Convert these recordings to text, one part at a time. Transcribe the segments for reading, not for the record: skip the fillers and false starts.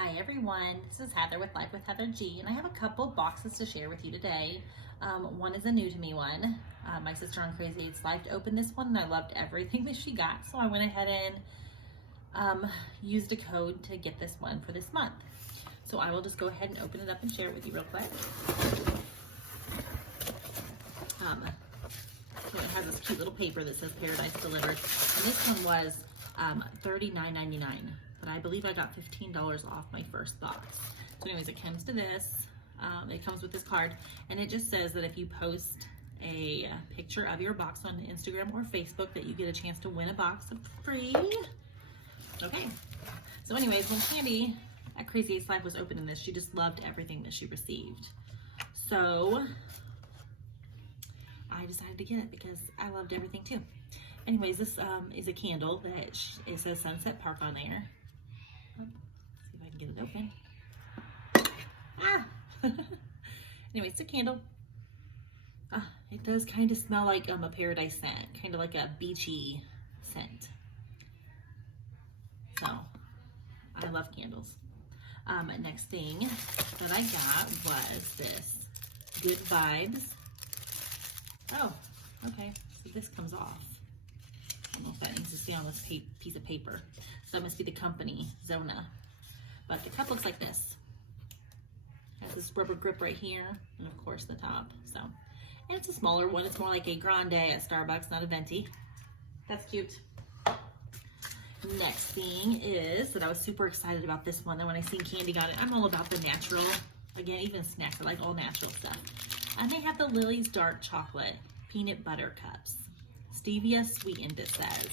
Hi everyone, this is Heather with Life with Heather G, and I have a couple boxes to share with you today. One is a new to me one. My sister on Crazy 8's Life opened this one and I loved everything that she got, so I went ahead and used a code to get this one for this month. So I will just go ahead and open it up and share it with you real quick. So it has this cute little paper that says Paradise Delivered, and this one was $39.99. But I believe I got $15 off my first box. So anyways, it comes to this. It comes with this card, and it just says that if you post a picture of your box on Instagram or Facebook, that you get a chance to win a box for free. Okay. So anyways, when Candy at Crazy 8's Life was opening this, she just loved everything that she received. So I decided to get it because I loved everything too. Anyways, this is a candle that it says Sunset Park on there. See if I can get it open. Ah! Anyway, it's a candle. It does kind of smell like a paradise scent, kind of like a beachy scent. So, I love candles. Next thing that I got was this Good Vibes. Oh, okay, so this comes off. I don't know if that needs to stay on this piece of paper. So that must be the company, Zona. But the cup looks like this. It has this rubber grip right here, and of course the top. So, and it's a smaller one. It's more like a grande at Starbucks, not a venti. That's cute. Next thing is that I was super excited about this one. Then when I seen Candy got it, I'm all about the natural. Again, even snacks, I like all natural stuff. And they have the Lily's Dark Chocolate Peanut Butter Cups. Stevia sweetened, it says.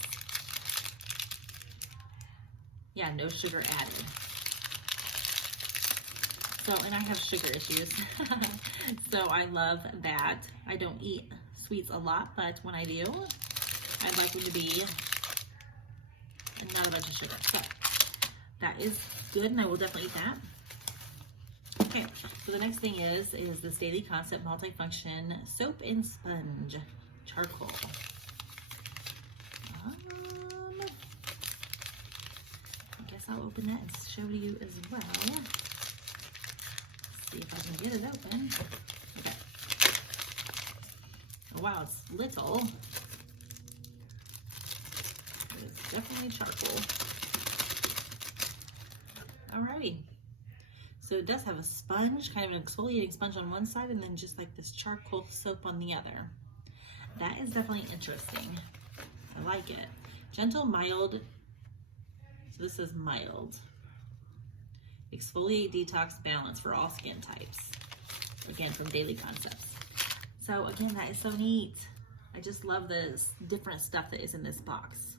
Yeah, no sugar added. So, and I have sugar issues. So I love that. I don't eat sweets a lot, but when I do, I'd like them to be not a bunch of sugar. So that is good, and I will definitely eat that. Okay, so the next thing is this Daily Concept Multifunction Soap and Sponge Charcoal. I guess I'll open that and show you as well. See if I can get it open. Okay. Oh wow, it's little. It's definitely charcoal. Alrighty. So it does have a sponge, kind of an exfoliating sponge on one side, and then just like this charcoal soap on the other. That is definitely interesting. I like it. Gentle, mild. So this is mild. Exfoliate, detox, balance for all skin types. Again, from Daily Concepts. So again, that is so neat. I just love the different stuff that is in this box.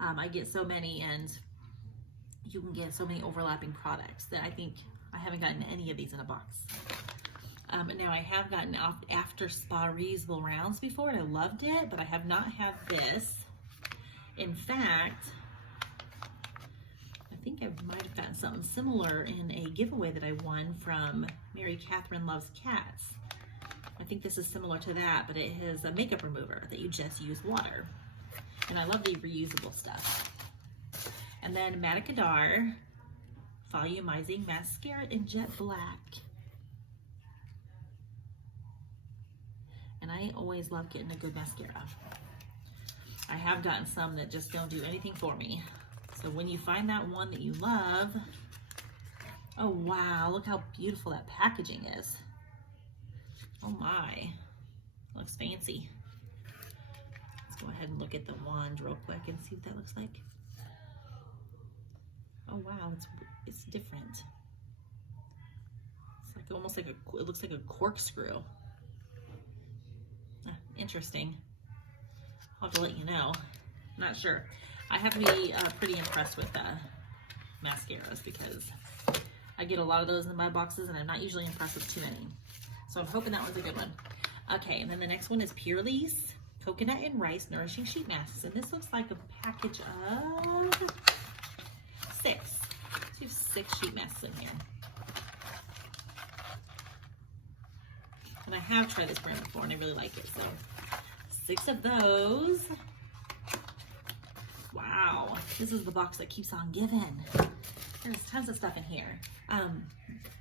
I get so many, and you can get so many overlapping products that I think I haven't gotten any of these in a box. Now I have gotten after spa reusable rounds before, and I loved it, but I have not had this. In fact, I think I might have gotten something similar in a giveaway that I won from Mary Catherine Loves Cats. I think this is similar to that, but it has a makeup remover that you just use water. And I love the reusable stuff. And then Madacadar Volumizing Mascara in Jet Black. And I always love getting a good mascara. I have gotten some that just don't do anything for me. So when you find that one that you love, oh wow, look how beautiful that packaging is. Oh my, looks fancy. Let's go ahead and look at the wand real quick and see what that looks like. Oh wow, it's different. It's like almost like it looks like a corkscrew. Interesting. I'll have to let you know. Not sure. I have to be pretty impressed with mascaras because I get a lot of those in my boxes, and I'm not usually impressed with too many. So I'm hoping that one's a good one. Okay, and then the next one is Pure Lease Coconut and Rice Nourishing Sheet Masks. And this looks like a package of 6. So you have 6 sheet masks in here. And I have tried this brand before and I really like it. So 6 of those. Wow, this is the box that keeps on giving. There's tons of stuff in here.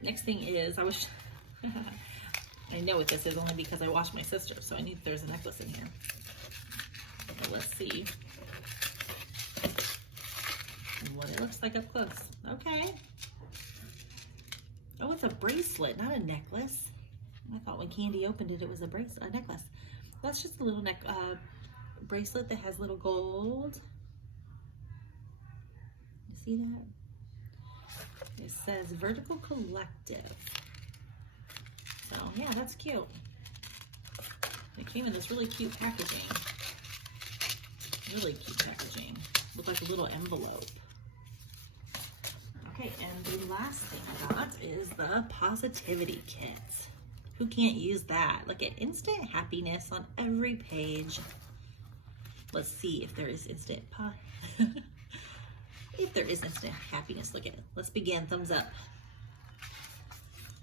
Next thing is, I wish, I know what this is only because I washed my sister, so I knew there's a necklace in here. Okay, let's see what it looks like up close. Okay. Oh, it's a bracelet, not a necklace. I thought when Candy opened it, it was a necklace. That's just a little bracelet that has little gold. You see that? It says Vertical Collective. So yeah, that's cute. It came in this really cute packaging. Really cute packaging. Looked like a little envelope. Okay, and the last thing I got is the Positivity Kit. Who can't use that? Look at instant happiness on every page. Let's see if there is instant if there is instant happiness. Look at it. Let's begin. Thumbs up.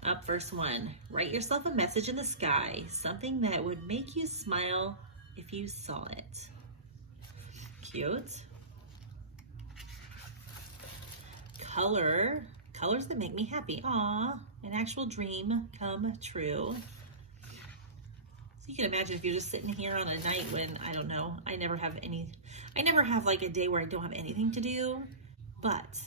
Up, first one. Write yourself a message in the sky, something that would make you smile if you saw it. Cute. Colors that make me happy. Aw, an actual dream come true. So you can imagine if you're just sitting here on a night when, I don't know, I never have like a day where I don't have anything to do, but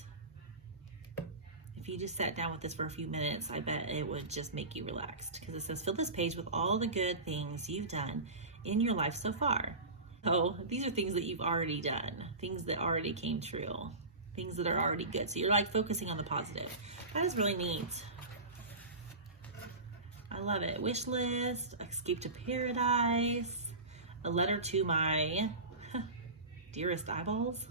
if you just sat down with this for a few minutes, I bet it would just make you relaxed, because it says, fill this page with all the good things you've done in your life so far. So these are things that you've already done, things that already came true, things that are already good. So you're like focusing on the positive. That is really neat. I love it. Wish list, escape to paradise, a letter to my dearest eyeballs.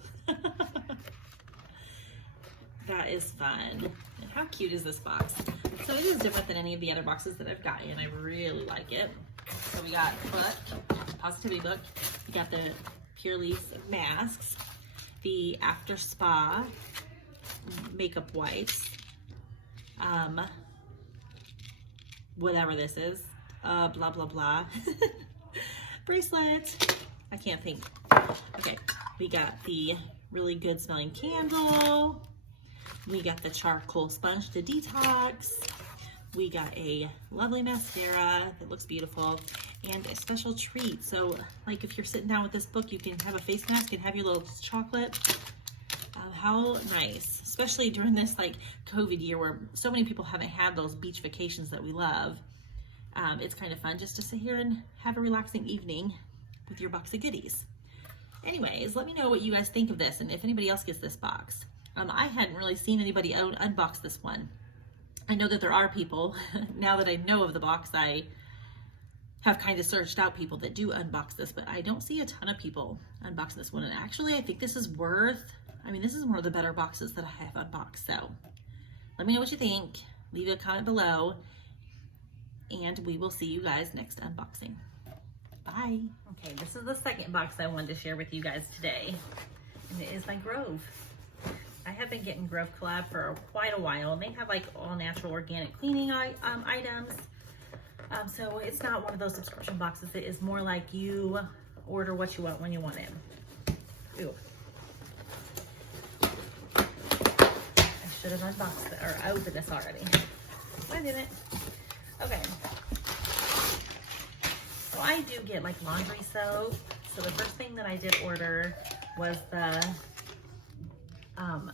That is fun. And how cute is this box? So it is different than any of the other boxes that I've gotten, and I really like it. So we got a book, positivity book. We got the Pure Leaf masks, the After Spa makeup wipes, whatever this is, blah, blah, blah. Bracelet. I can't think. Okay, we got the really good smelling candle. We got the charcoal sponge to detox. We got a lovely mascara that looks beautiful, and a special treat. So like if you're sitting down with this book, you can have a face mask and have your little chocolate. How nice, especially during this like COVID year where so many people haven't had those beach vacations that we love. It's kind of fun just to sit here and have a relaxing evening with your box of goodies. Anyways, let me know what you guys think of this and if anybody else gets this box. I hadn't really seen anybody unbox this one. I know that there are people, now that I know of the box, I have kind of searched out people that do unbox this, but I don't see a ton of people unbox this one. And actually, I think this is one of the better boxes that I have unboxed. So let me know what you think. Leave a comment below, and we will see you guys next unboxing. Bye. Okay, this is the second box I wanted to share with you guys today, and it is by Grove. I have been getting Grove collab for quite a while, and they have like all natural organic cleaning items. So it's not one of those subscription boxes. It is more like you order what you want when you want it. Ooh. I should have unboxed it, or opened this already. I didn't. Okay. So I do get like laundry soap. So the first thing that I did order was the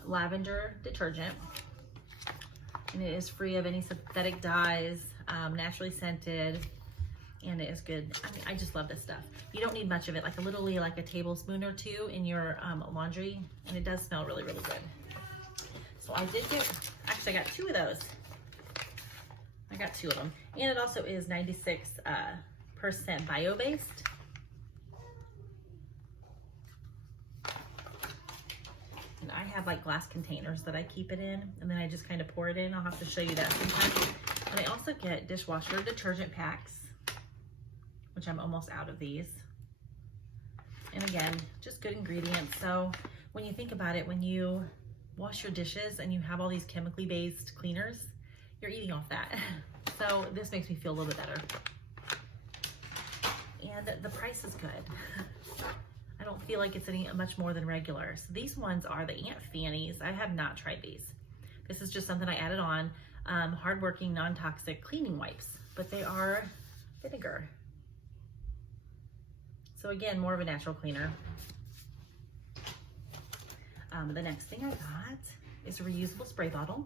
lavender detergent, and it is free of any synthetic dyes, naturally scented, and it is good. I mean, I just love this stuff. You don't need much of it, like literally like a tablespoon or two in your laundry, and it does smell really, really good. So I did get, actually I got two of those. I got two of them, and it also is 96% bio-based. And I have like glass containers that I keep it in, and then I just kind of pour it in. I'll have to show you that sometime. And I also get dishwasher detergent packs, which I'm almost out of these. And again, just good ingredients. So when you think about it, when you wash your dishes and you have all these chemically based cleaners, you're eating off that. So this makes me feel a little bit better. And the price is good. I don't feel like it's any much more than regular. So these ones are the Aunt Fanny's. I have not tried these. This is just something I added on. Hardworking, non-toxic cleaning wipes, but they are vinegar. So again, more of a natural cleaner. The next thing I got is a reusable spray bottle.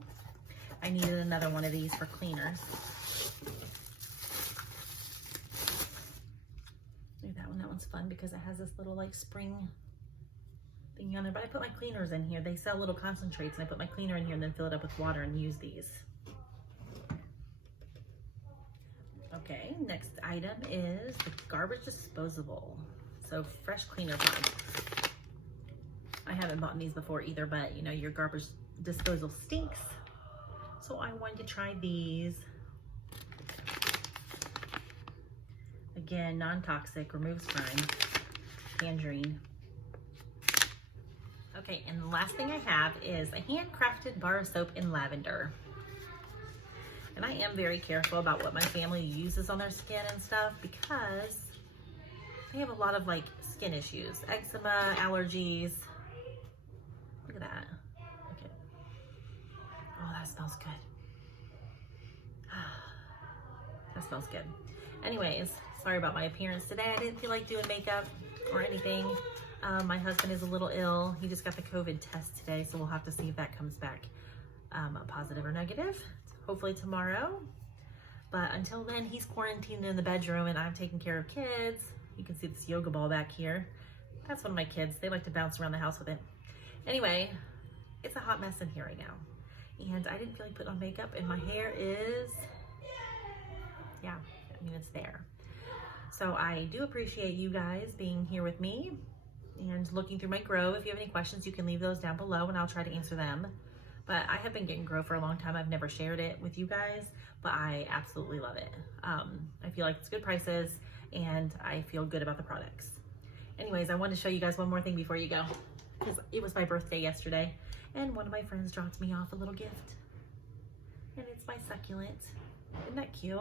I needed another one of these for cleaners. Look at that one's fun because it has this little like spring thing on there, but I put my cleaners in here. They sell little concentrates and I put my cleaner in here and then fill it up with water and use these. Okay, next item is the garbage disposable. So fresh cleaner pods. I haven't bought these before either, but you know, your garbage disposal stinks. So I wanted to try these. Again, non-toxic, removes grime, tangerine. Okay, and the last thing I have is a handcrafted bar of soap in lavender. And I am very careful about what my family uses on their skin and stuff because they have a lot of like skin issues, eczema, allergies. Look at that. Okay. Oh, that smells good. That smells good. Anyways, sorry about my appearance today. I didn't feel like doing makeup or anything. My husband is a little ill. He just got the COVID test today, so we'll have to see if that comes back positive or negative. Hopefully tomorrow. But until then, he's quarantined in the bedroom and I'm taking care of kids. You can see this yoga ball back here. That's one of my kids. They like to bounce around the house with it. Anyway, it's a hot mess in here right now. And I didn't feel like putting on makeup and my hair is, yeah, I mean, it's there. So I do appreciate you guys being here with me and looking through my grow. If you have any questions, you can leave those down below and I'll try to answer them. But I have been getting grow for a long time. I've never shared it with you guys, but I absolutely love it. I feel like it's good prices and I feel good about the products. Anyways, I wanted to show you guys one more thing before you go because it was my birthday yesterday and one of my friends dropped me off a little gift and it's my succulent. Isn't that cute?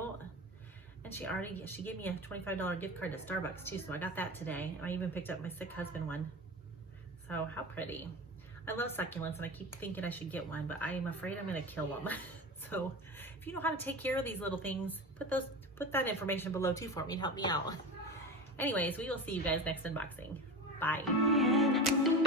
And she gave me a $25 gift card to Starbucks too, so I got that today. And I even picked up my sick husband one. So how pretty. I love succulents and I keep thinking I should get one, but I am afraid I'm gonna kill them. So if you know how to take care of these little things, put that information below too for me and help me out. Anyways, we will see you guys next unboxing. Bye.